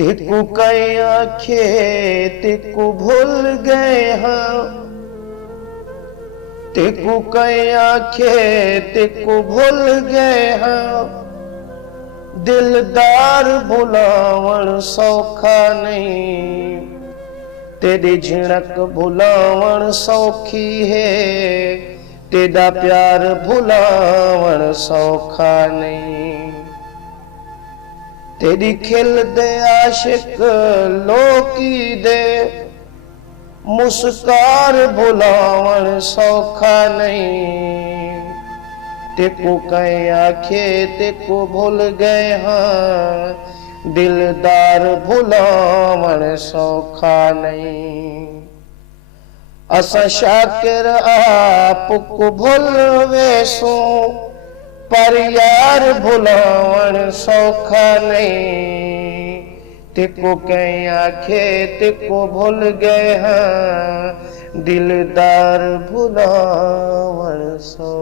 तेको कई आखे तेको भूल गए हाँ, तेको कई आखे तेको भूल गए हाँ। दिलदार भुलावण सौखा नहीं, तेरी झिणक भुलावण सौखी है, तेरा प्यार भुलावण सौखा नहीं। तेरी खिल दे आशिक लोकी दे, मुस्कार भुलावण सौखा नहीं। तेको कई आखे तेको भूल गए हाँ, दिलदार भुलावण सौखा नहीं। असा शाकिर आप को भूल वेसू, पर यार भुलावण सौखा नहीं। तेको कई आखे तेको भूल गए हाँ, दिलदार भुलावण सौखा